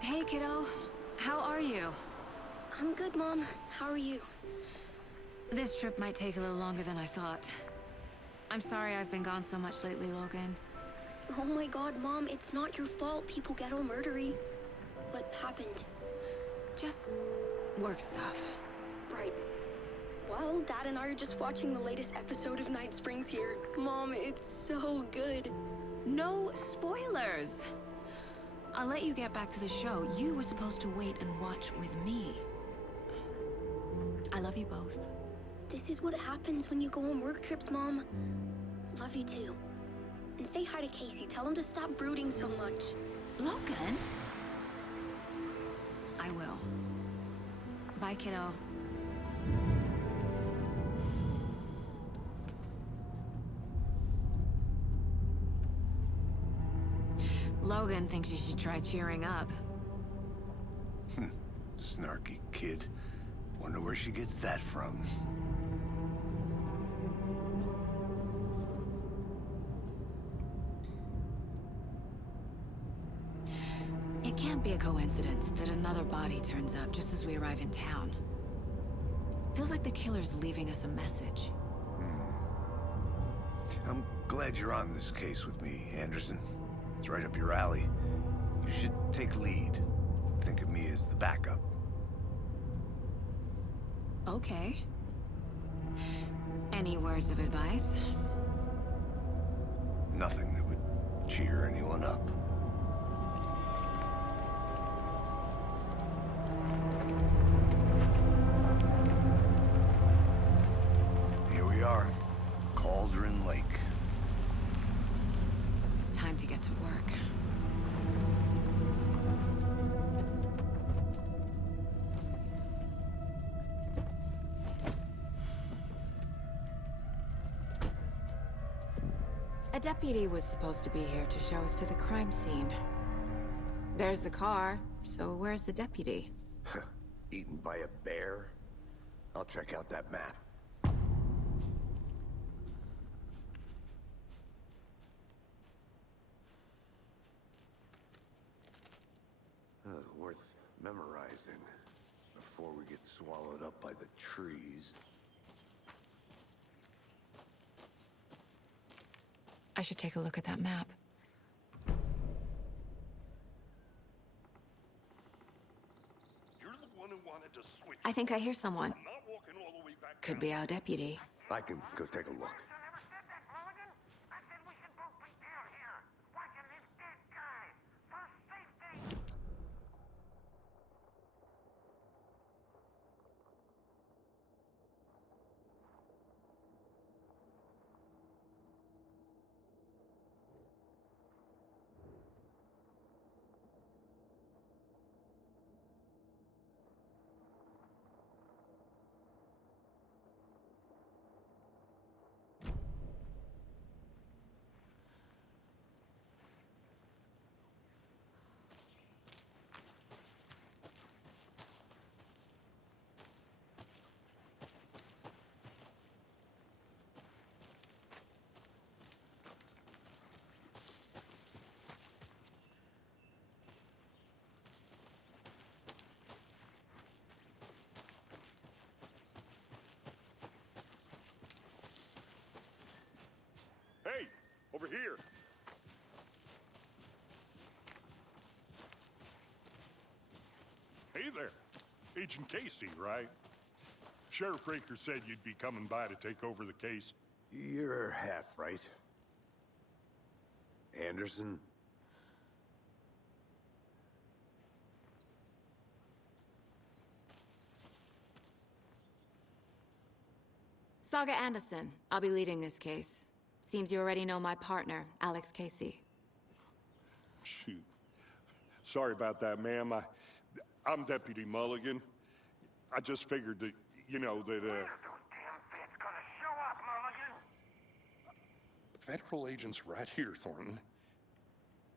Hey, kiddo. How are you? I'm good, Mom. How are you? This trip might take a little longer than I thought. I'm sorry I've been gone so much lately, Logan. Oh my god, Mom, it's not your fault people get all murdery. What happened? Just work stuff. Right. Well, Dad and I are just watching the latest episode of Night Springs here. Mom, it's so good. No spoilers! I'll let you get back to the show. You were supposed to wait and watch with me. I love you both. This is what happens when you go on work trips, Mom. Love you too. And say hi to Casey. Tell him to stop brooding so much. Logan? I will. Bye, kiddo. Logan thinks you should try cheering up. Snarky kid. Wonder where she gets that from. It can't be a coincidence that another body turns up just as we arrive in town. Feels like the killer's leaving us a message. I'm glad you're on this case with me, Anderson. It's right up your alley. You should take lead. Think of me as the backup. Okay. Any words of advice? Nothing that would cheer anyone up. Here we are. Cauldron Lake. Time to get to work. A deputy was supposed to be here to show us to the crime scene. There's the car, so where's the deputy? Eaten by a bear? I'll check out that map. Worth memorizing before we get swallowed up by the trees. I should take a look at that map. You're the one who wanted to switch. I think I hear someone. I'm not walking all the way back Could down. be our deputy. I can go take a look. I never said that, Mulligan. I said we should both be down here, watching this dead guy. For safety. Hey, over here. Hey there. Agent Casey, right? Sheriff Breaker said you'd be coming by to take over the case. You're half right. Anderson? Saga Anderson. I'll be leading this case. Seems you already know my partner, Alex Casey. Shoot. Sorry about that, ma'am. I'm Deputy Mulligan. I just figured that, you know, that, Those damn feds gonna show up, Mulligan. Federal agent's right here, Thornton.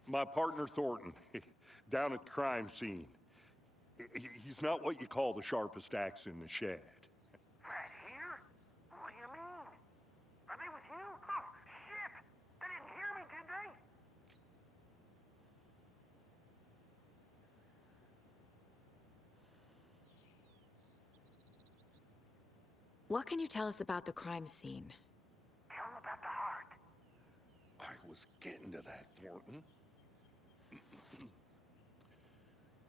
My partner, Thornton, down at the crime scene. He's not what you call the sharpest axe in the shed. Right here? What do you mean? Are they with you? Oh, shit! They didn't hear me, did they? What can you tell us about the crime scene? Tell him about the heart. I was getting to that, Thornton.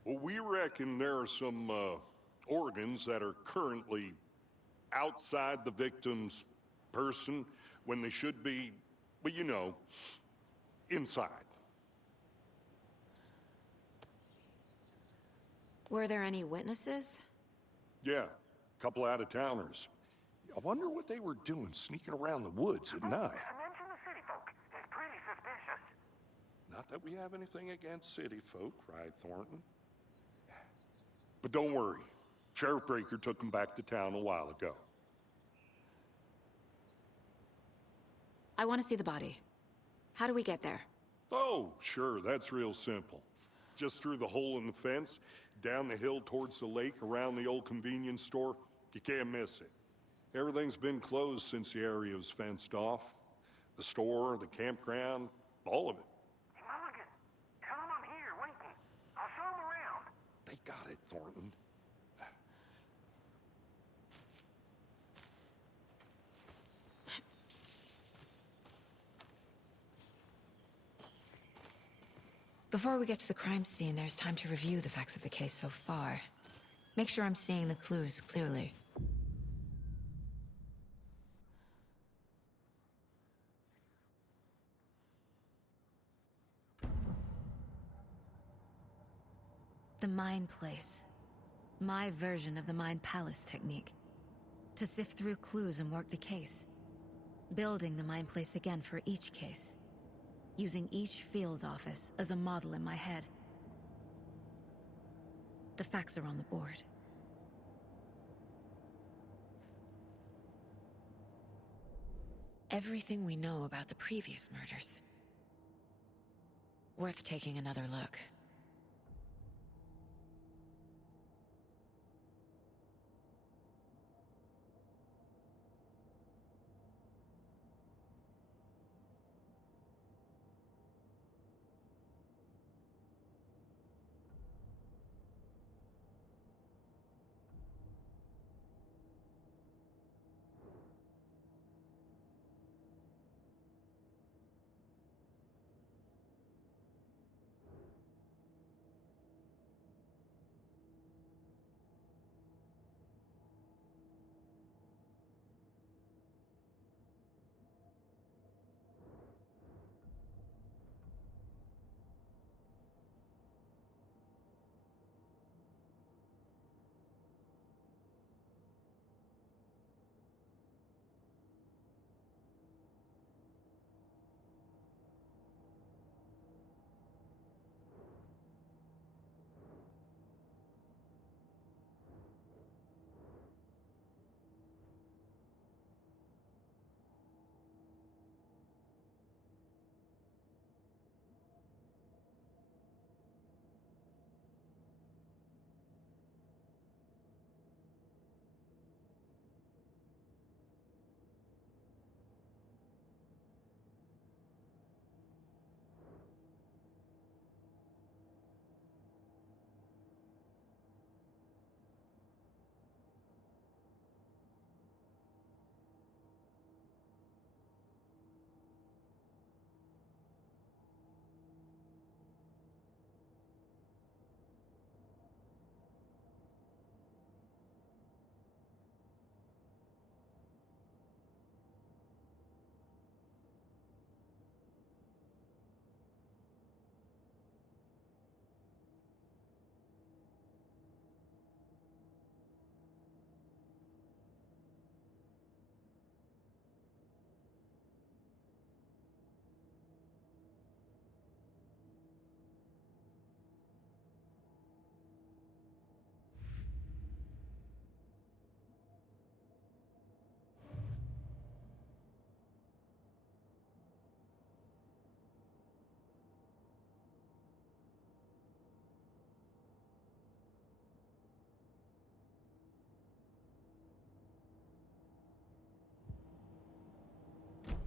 Well, we reckon there are some organs that are currently outside the victim's person when they should be, well, you know, inside. Were there any witnesses? Yeah, a couple out-of-towners. I wonder what they were doing sneaking around the woods at night. Mention the city folk. It's pretty suspicious. Not that we have anything against city folk, right, Thornton? But don't worry. Sheriff Breaker took them back to town a while ago. I want to see the body. How do we get there? Oh, sure, that's real simple. Just through the hole in the fence, down the hill towards the lake, around the old convenience store. You can't miss it. Everything's been closed since the area was fenced off. The store, the campground, all of it. Hey, Mulligan, tell him I'm here waiting. I'll show him around. They got it, Thornton. Before we get to the crime scene, there's time to review the facts of the case so far. Make sure I'm seeing the clues clearly. The Mind Place. My version of the Mind Palace technique. To sift through clues and work the case. Building the Mind Place again for each case. Using each field office as a model in my head. The facts are on the board. Everything we know about the previous murders. Worth taking another look.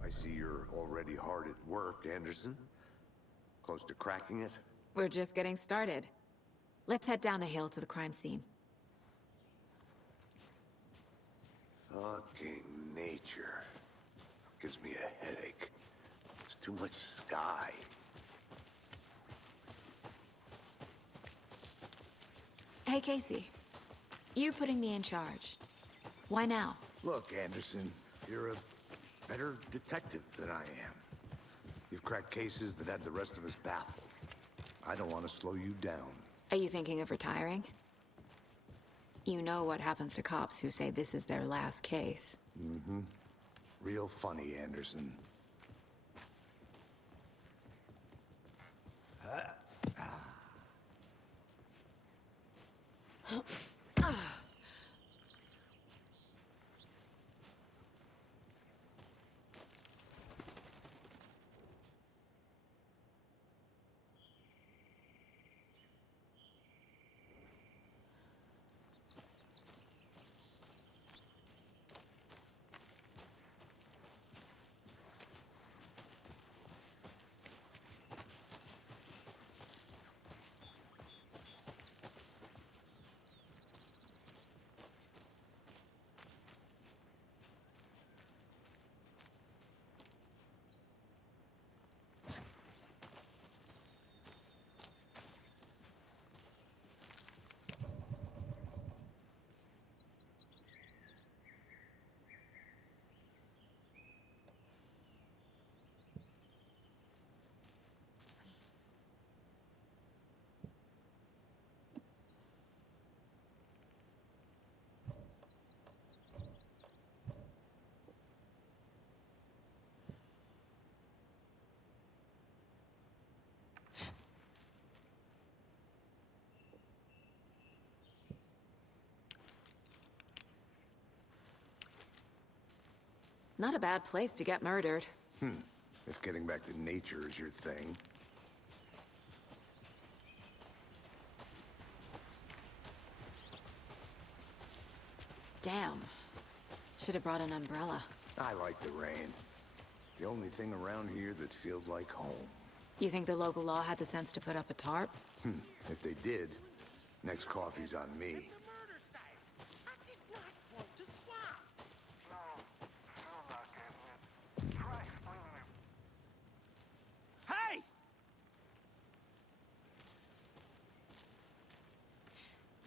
I see you're already hard at work, Anderson. Close to cracking it? We're just getting started. Let's head down the hill to the crime scene. Fucking nature. Gives me a headache. There's too much sky. Hey, Casey. You putting me in charge. Why now? Look, Anderson, you're a better detective than I am. You've cracked cases that had the rest of us baffled. I don't want to slow you down. Are you thinking of retiring? You know what happens to cops who say this is their last case. Mm-hmm. Real funny, Anderson. Not a bad place to get murdered. If getting back to nature is your thing. Damn. Should have brought an umbrella. I like the rain. The only thing around here that feels like home. You think the local law had the sense to put up a tarp? If they did, next coffee's on me. The murder site. I did not want to swap. No, feel like it. Try explaining it. Hey!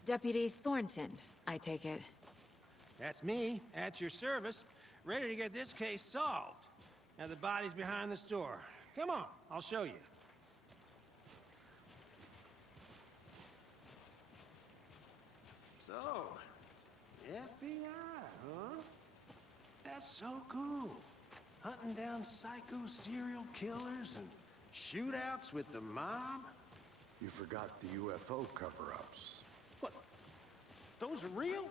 Deputy Thornton, I take it. That's me, at your service, ready to get this case solved. Now the body's behind the store. Come on, I'll show you. So, FBI, huh? That's so cool. Hunting down psycho serial killers and shootouts with the mob? You forgot the UFO cover-ups. What? Those are real?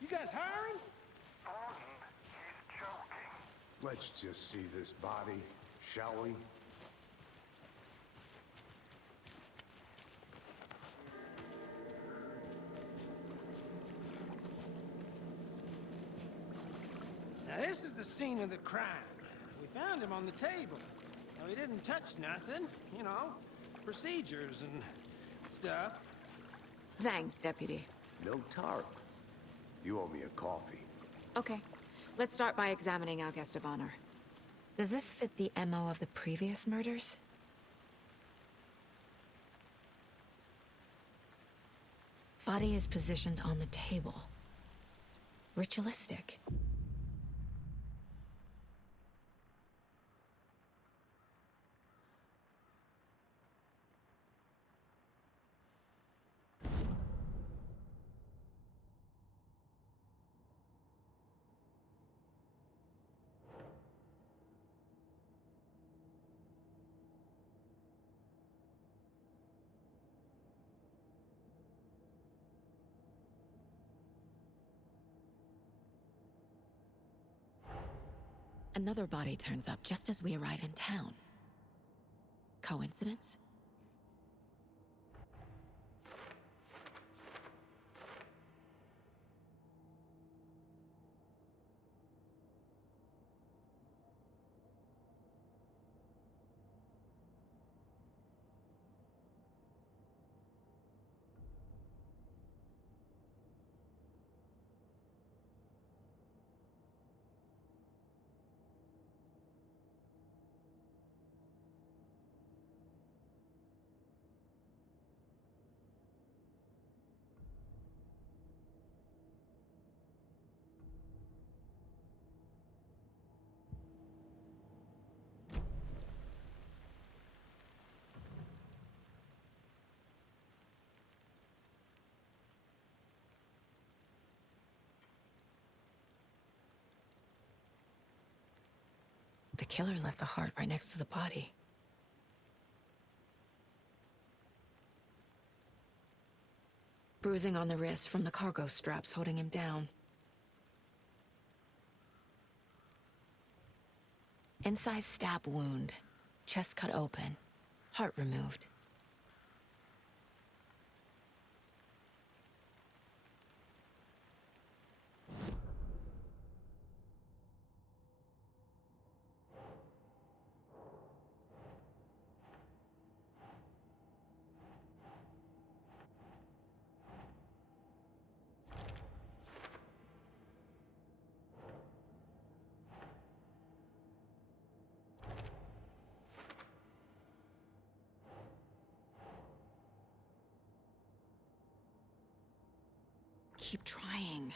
You guys hiring? Thornton, he's joking. Let's just see this body, shall we? Now this is the scene of the crime. We found him on the table. Well, he didn't touch nothing, you know, procedures and stuff. Thanks, Deputy. No tarp. You owe me a coffee. Okay. Let's start by examining our guest of honor. Does this fit the MO of the previous murders? Body is positioned on the table. Ritualistic. Another body turns up just as we arrive in town. Coincidence? killer left the heart right next to the body. Bruising on the wrist from the cargo straps holding him down. Incised stab wound, chest cut open, heart removed. Keep trying.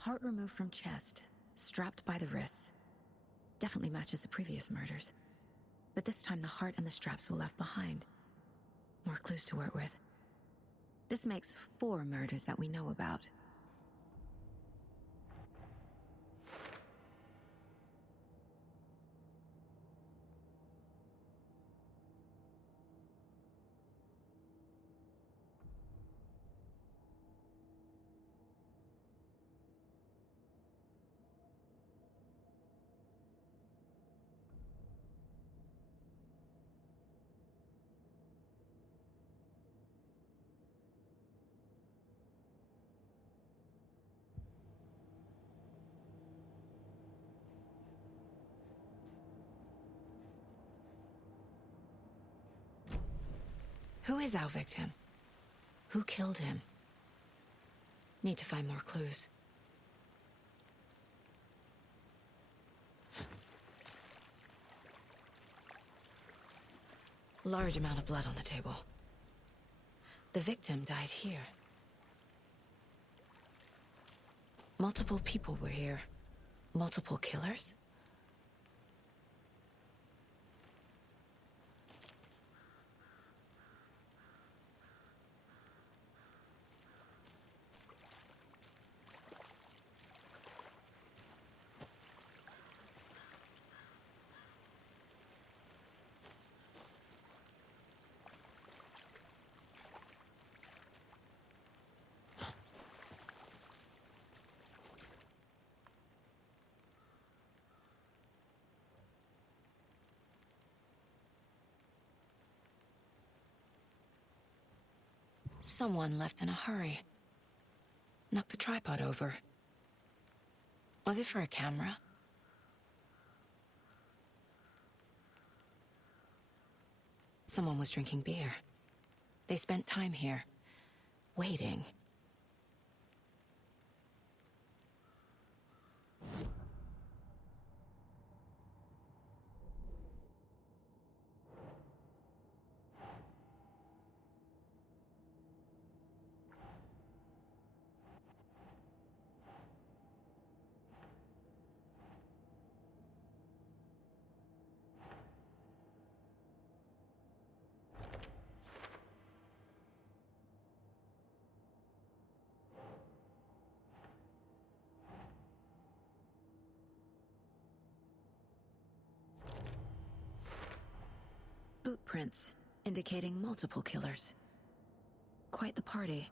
Heart removed from chest, strapped by the wrists. Definitely matches the previous murders. But this time the heart and the straps were left behind. More clues to work with. This makes 4 murders that we know about. Who is our victim? Who killed him? Need to find more clues. Large amount of blood on the table. The victim died here. Multiple people were here. Multiple killers? Someone left in a hurry. Knocked the tripod over. Was it for a camera? Someone was drinking beer. They spent time here, waiting. Boot prints, indicating multiple killers. Quite the party.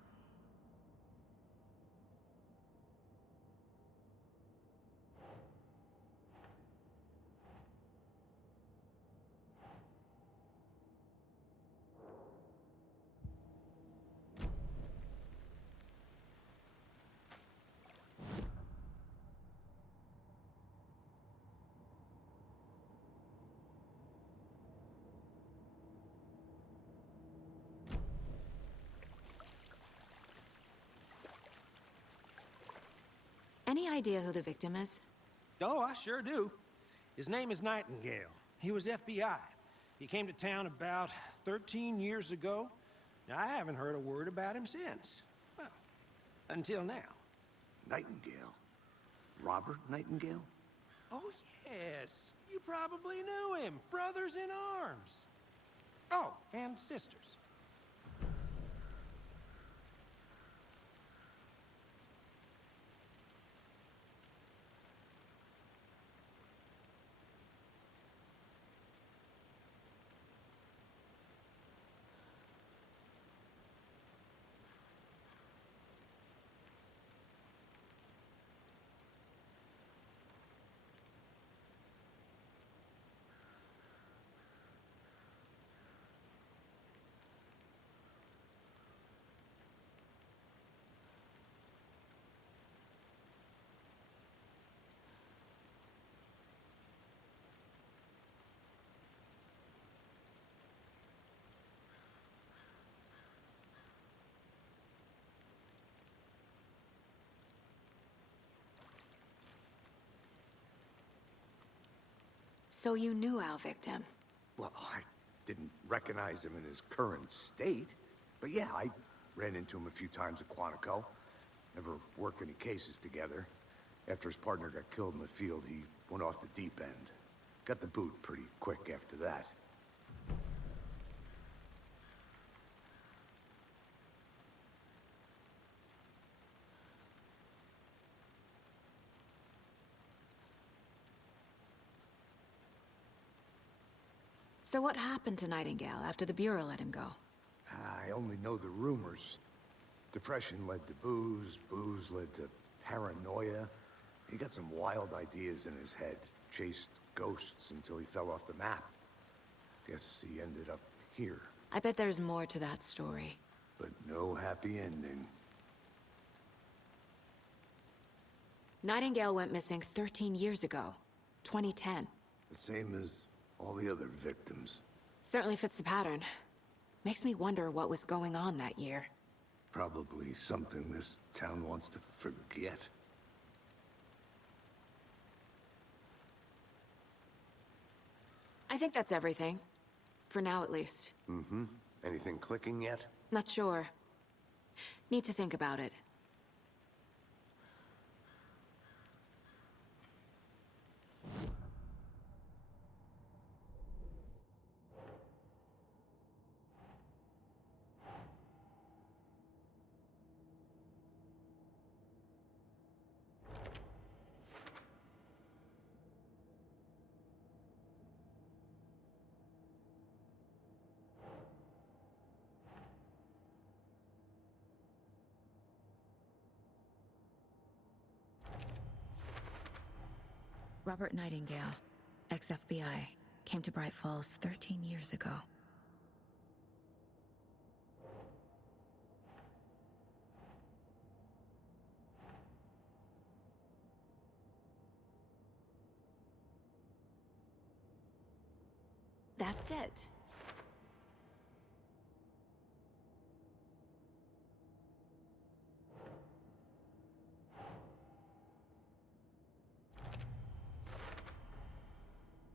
Any idea who the victim is? Oh, I sure do. His name is Nightingale. He was FBI. He came to town about 13 years ago. I haven't heard a word about him since. Well, until now. Nightingale? Robert Nightingale? Oh, yes. You probably knew him. Brothers in arms. Oh, and sisters. So you knew our victim? Well, I didn't recognize him in his current state. But yeah, I ran into him a few times at Quantico. Never worked any cases together. After his partner got killed in the field, he went off the deep end. Got the boot pretty quick after that. So what happened to Nightingale after the Bureau let him go? I only know the rumors. Depression led to booze, booze led to paranoia. He got some wild ideas in his head, chased ghosts until he fell off the map. Guess he ended up here, I bet there's more to that story. but no happy ending. Nightingale went missing 13 years ago, 2010. The same as all the other victims. Certainly fits the pattern. Makes me wonder what was going on that year. Probably something this town wants to forget. I think that's everything. For now, at least. Mm-hmm. Anything clicking yet? Not sure. Need to think about it. Robert Nightingale, ex-FBI, came to Bright Falls 13 years ago. That's it.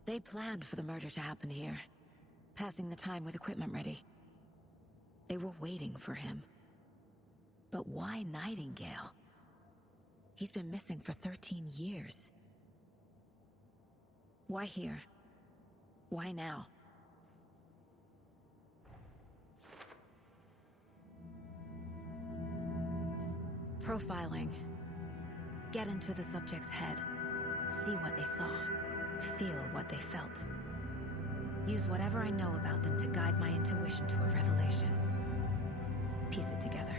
They planned for the murder to happen here, passing the time with equipment ready. They were waiting for him. But why Nightingale? He's been missing for 13 years. Why here? Why now? Profiling. Get into the subject's head. See what they saw. Feel what they felt. Use whatever I know about them to guide my intuition to a revelation. Piece it together.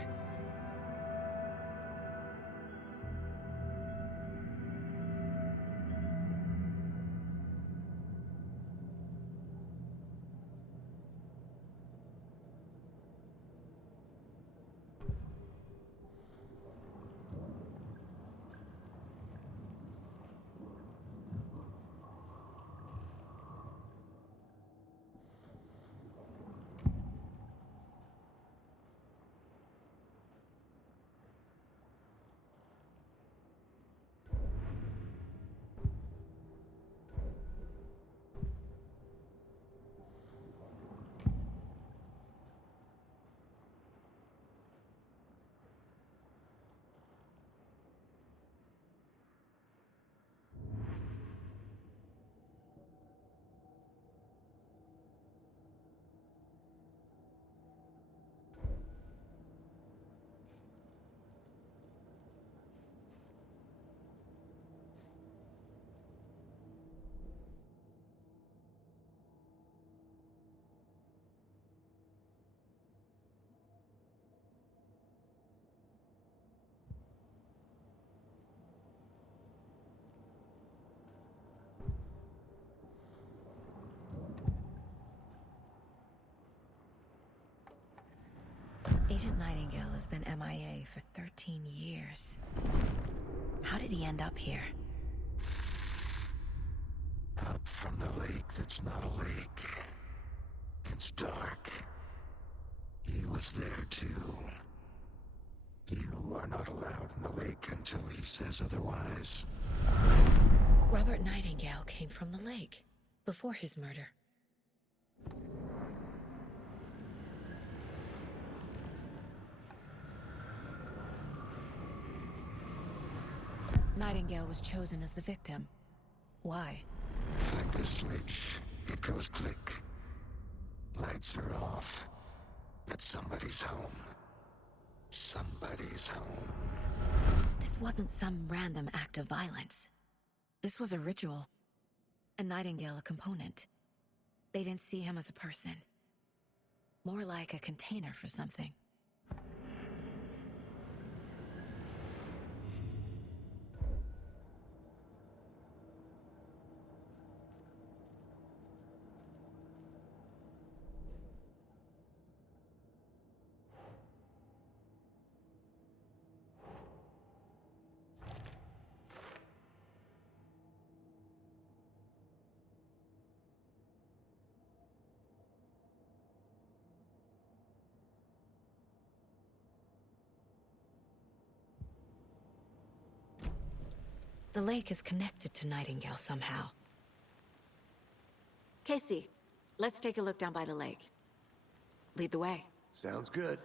Agent Nightingale has been MIA for 13 years. How did he end up here? Up from the lake that's not a lake. It's dark. He was there too. You are not allowed in the lake until he says otherwise. Robert Nightingale came from the lake, before his murder. Nightingale was chosen as the victim. Why? Flick the switch. It goes click. Lights are off. But somebody's home. Somebody's home. This wasn't some random act of violence. This was a ritual. And Nightingale a component. They didn't see him as a person. More like a container for something. The lake is connected to Nightingale somehow. Casey, let's take a look down by the lake. Lead the way. Sounds good.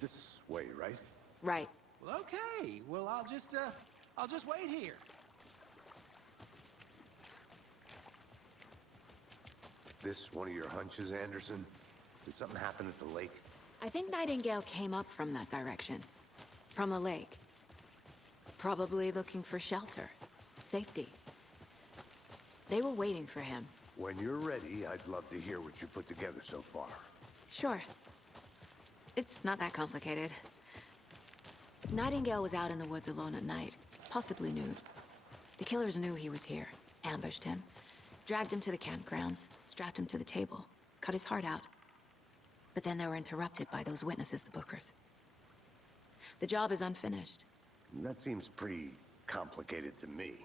This way, right? Right. Well, okay. Well, I'll just wait here. This one of your hunches, Anderson? Did something happen at the lake? I think Nightingale came up from that direction. From the lake. Probably looking for shelter. Safety. They were waiting for him. When you're ready, I'd love to hear what you put together so far. Sure. It's not that complicated. Nightingale was out in the woods alone at night, possibly nude. The killers knew he was here, ambushed him, dragged him to the campgrounds, strapped him to the table, cut his heart out. But then they were interrupted by those witnesses, the Bookers. The job is unfinished. That seems pretty complicated to me.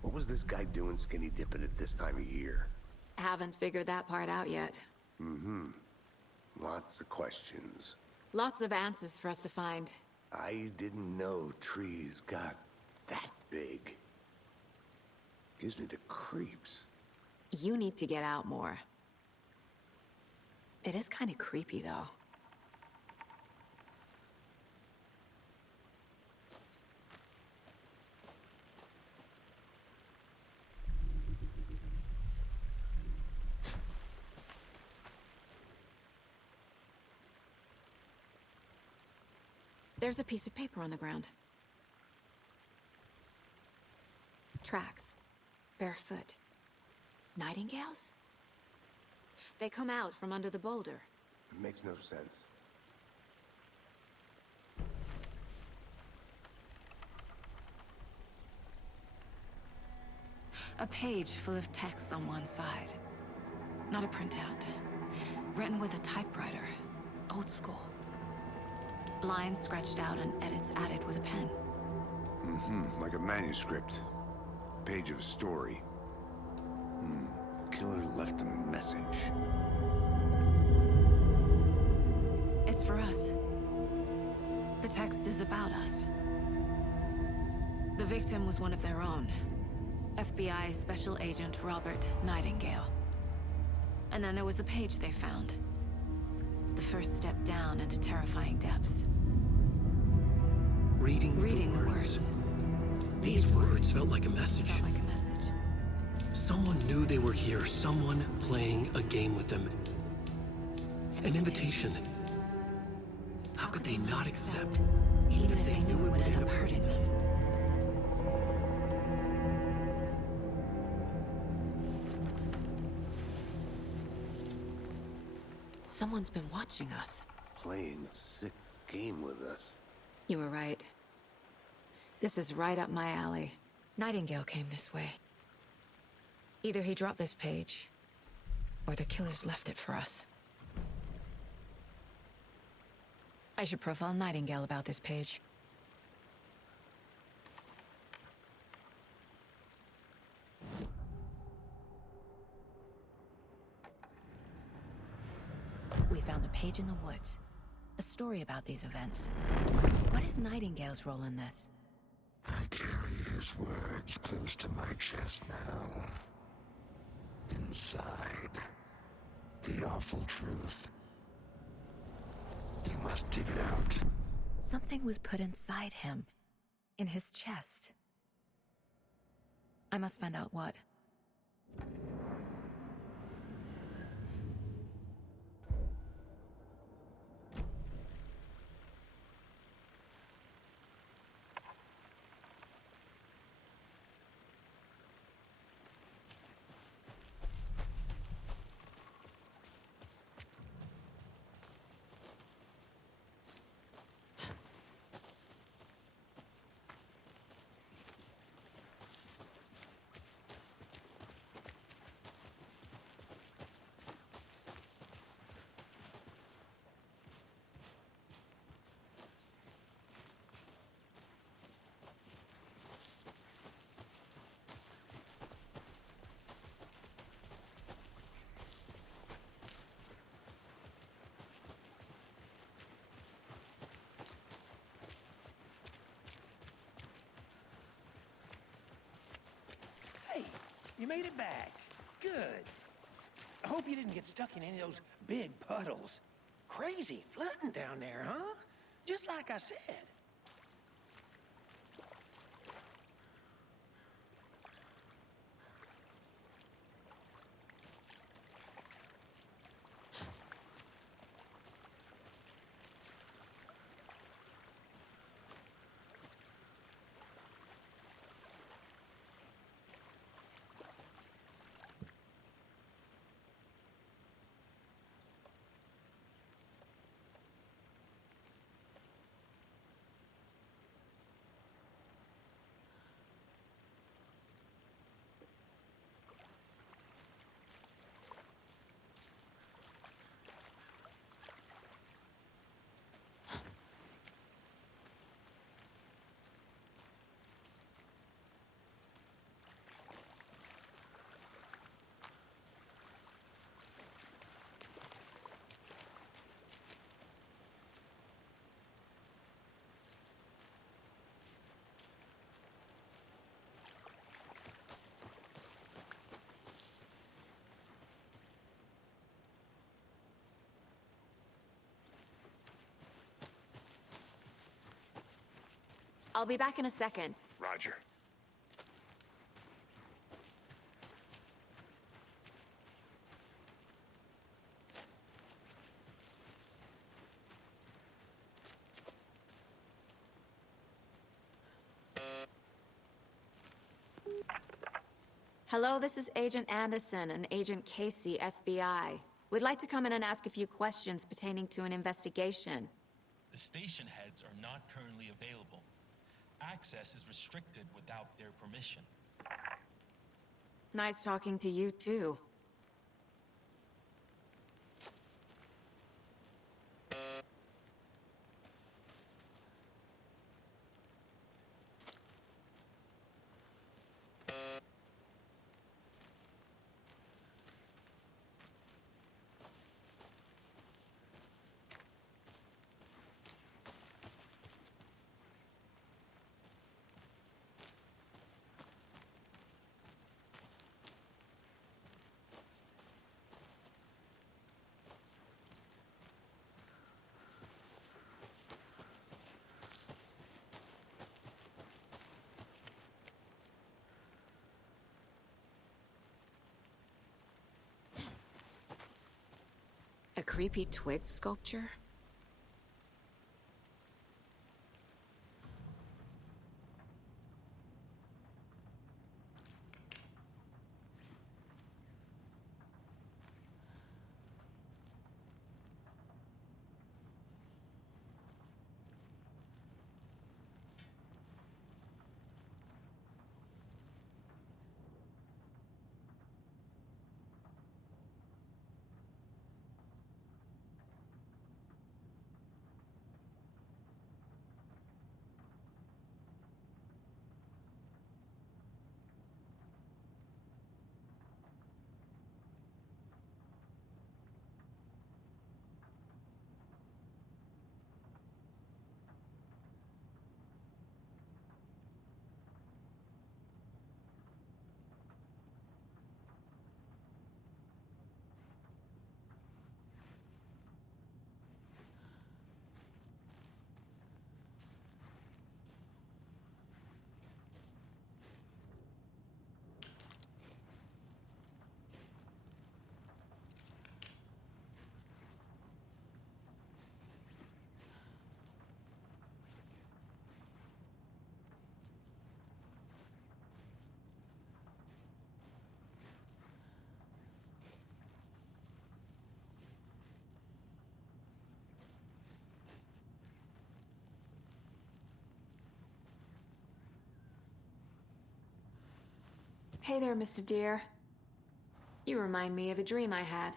What was this guy doing skinny dipping at this time of year? Haven't figured that part out yet. Lots of questions. Lots of answers for us to find. I didn't know trees got that big. Gives me the creeps. You need to get out more. It is kind of creepy, though. There's a piece of paper on the ground. Tracks. Barefoot. Nightingales? They come out from under the boulder. It makes no sense. A page full of text on one side. Not a printout. Written with a typewriter. Old school. Lines scratched out and edits added with a pen. Like a manuscript. Page of a story. The killer left a message. It's for us. The text is about us. The victim was one of their own. FBI Special Agent Robert Nightingale. And then there was the page they found. The first step down into terrifying depths. Reading the words. These words felt like a message. Felt like a message. Someone knew they were here, someone playing a game with them. An invitation. How could they not accept, even if they knew it would end up hurting them? Someone's been watching us. Playing a sick game with us. You were right. This is right up my alley. Nightingale came this way. Either he dropped this page, or the killers left it for us. I should profile Nightingale about this page. We found a page in the woods. A story about these events. What is Nightingale's role in this? I carry his words close to my chest now. Inside, the awful truth. You must dig it out. Something was put inside him. In his chest. I must find out what. Hey, you made it back. Good. I hope you didn't get stuck in any of those big puddles. Crazy flooding down there, huh? Just like I said. I'll be back in a second. Roger. Hello, this is Agent Anderson and Agent Casey, FBI. We'd like to come in and ask a few questions pertaining to an investigation. The station heads are not currently available. Access is restricted without their permission. Nice talking to you, too. A creepy twig sculpture? Hey there, Mr. Deer. You remind me of a dream I had.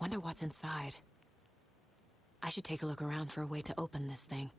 Wonder what's inside. I should take a look around for a way to open this thing.